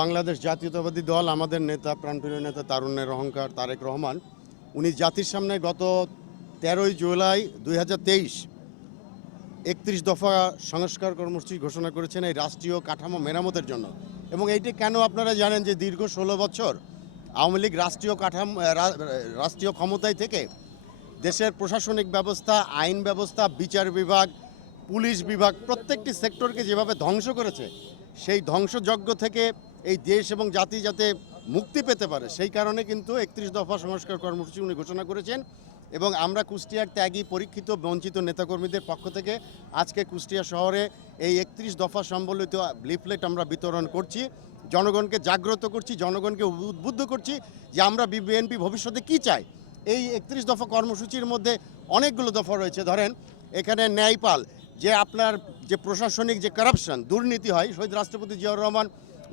বাংলাদেশ জাতীয়তাবাদী দল, আমাদের নেতা প্রাণপ্রিয় নেতা তারুণ্যের অহংকার তারেক রহমান, উনি জাতির সামনে গত তেরোই জুলাই দুই হাজার তেইশ একত্রিশ দফা সংস্কার কর্মসূচি ঘোষণা করেছেন এই রাষ্ট্রীয় কাঠামো মেরামতের জন্য। এবং এইটি কেন আপনারা জানেন যে দীর্ঘ ষোলো বছর আওয়ামী লীগ রাষ্ট্রীয় কাঠামো রাষ্ট্রীয় ক্ষমতায় থেকে দেশের প্রশাসনিক ব্যবস্থা, আইন ব্যবস্থা, বিচার বিভাগ, পুলিশ বিভাগ প্রত্যেকটি সেক্টরকে যেভাবে ধ্বংস করেছে সেই ধ্বংসযজ্ঞ থেকে এই দেশ এবং জাতি যাতে মুক্তি পেতে পারে, সেই কারণে কিন্তু একত্রিশ দফা সংস্কার কর্মসূচি উনি ঘোষণা করেছেন এবং আমরা কুষ্টিয়ার ত্যাগী, পরীক্ষিত, বঞ্চিত নেতাকর্মীদের পক্ষ থেকে আজকে কুষ্টিয়া শহরে এই একত্রিশ দফা সম্বলিত লিফলেট আমরা বিতরণ করছি। জনগণকে জাগ্রত করছি, জনগণকে উদ্বুদ্ধ করছি যে আমরা বিএনপি ভবিষ্যতে কি চাই। এই একত্রিশ দফা কর্মসূচির মধ্যে অনেকগুলো দফা রয়েছে। ধরেন, এখানে ন্যায়পাল যে আপনার যে প্রশাসনিক যে কারাপশন দুর্নীতি হয়, শহীদ রাষ্ট্রপতি জিয়াউর রহমান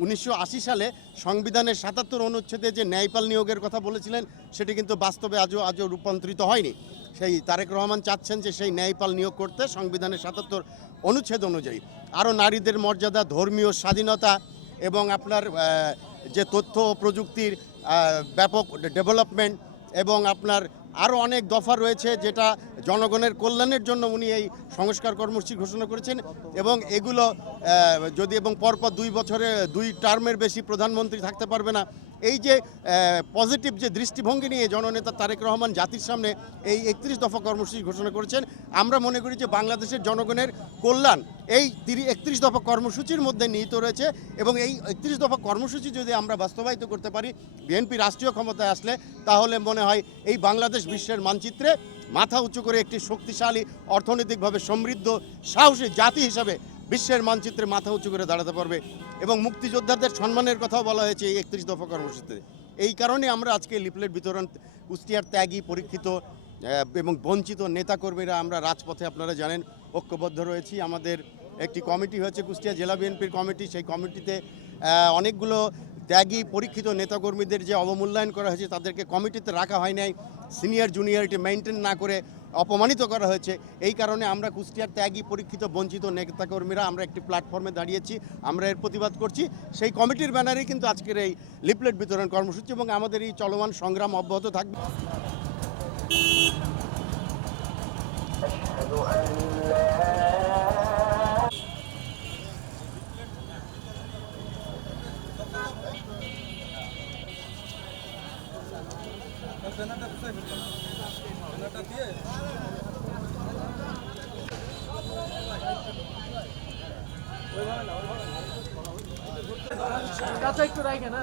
উনিশশো আশি সালে সংবিধানের সাতাত্তর অনুচ্ছেদে যে ন্যায়পাল নিয়োগের কথা বলেছিলেন, সেটি কিন্তু বাস্তবে আজও আজও রূপান্তরিত হয়নি। সেই তারেক রহমান চাচ্ছেন যে সেই ন্যায়পাল নিয়োগ করতে সংবিধানের সাতাত্তর অনুচ্ছেদ অনুযায়ী। আরও নারীদের মর্যাদা, ধর্মীয় স্বাধীনতা এবং আপনার যে তথ্য ও প্রযুক্তির ব্যাপক ডেভেলপমেন্ট এবং আপনার আরও অনেক দফা রয়েছে যেটা জনগণের কল্যাণের জন্য উনি এই সংস্কার কর্মসূচি ঘোষণা করেছেন এবং এগুলো যদি এবং পরপর দুই বছরে দুই টার্মের বেশি প্রধানমন্ত্রী থাকতে পারবে না এই যে পজিটিভ যে দৃষ্টিভঙ্গি নিয়ে জননেতা তারেক রহমান জাতির সামনে এই একত্রিশ দফা কর্মসূচি ঘোষণা করেছেন, আমরা মনে করি যে বাংলাদেশের জনগণের কল্যাণ এই তিরি, একত্রিশ দফা কর্মসূচির মধ্যে নিহিত রয়েছে এবং এই একত্রিশ দফা কর্মসূচি যদি আমরা বাস্তবায়িত করতে পারি বিএনপি রাষ্ট্রীয় ক্ষমতায় আসলে তাহলে মনে হয় এই বাংলাদেশ বিশ্বের মানচিত্রে মাথা উঁচু করে একটি শক্তিশালী, অর্থনৈতিকভাবে সমৃদ্ধ, সাহসী জাতি হিসাবে বিশ্বের মানচিত্রে মাথা উঁচু করে দাঁড়াতে পারবে। এবং মুক্তিযোদ্ধাদের সম্মানের কথাও বলা হয়েছে এই একত্রিশ দফা কর্মসূচিতে। এই কারণে আমরা আজকে লিফলেট বিতরণ, কুষ্টিয়ার ত্যাগী, পরীক্ষিত এবং বঞ্চিত নেতাকর্মীরা আমরা রাজপথে আপনারা জানেন, ঐক্যবদ্ধ রয়েছি। আমাদের একটি কমিটি হয়েছে কুষ্টিয়া জেলা বিএনপির কমিটি। সেই কমিটিতে অনেকগুলো ত্যাগী, পরীক্ষিত নেতাকর্মীদের যে অবমূল্যায়ন করা হয়েছে, তাদেরকে কমিটিতে রাখা হয় নাই। সিনিয়র জুনিয়রিটি মেনটেন না করে অপমানিত করা হয়েছে। এই কারণে আমরা কুষ্টিয়ার ত্যাগী, পরীক্ষিত, বঞ্চিত নেতাকর্মীরা আমরা একটি প্ল্যাটফর্মে দাঁড়িয়েছি। আমরা এর প্রতিবাদ করছি। সেই কমিটির ব্যানারে কিন্তু আজকের এই লিফলেট বিতরণ কর্মসূচি এবং আমাদের এই চলমান সংগ্রাম অব্যাহত থাকবে। চাচা একটু রাখে না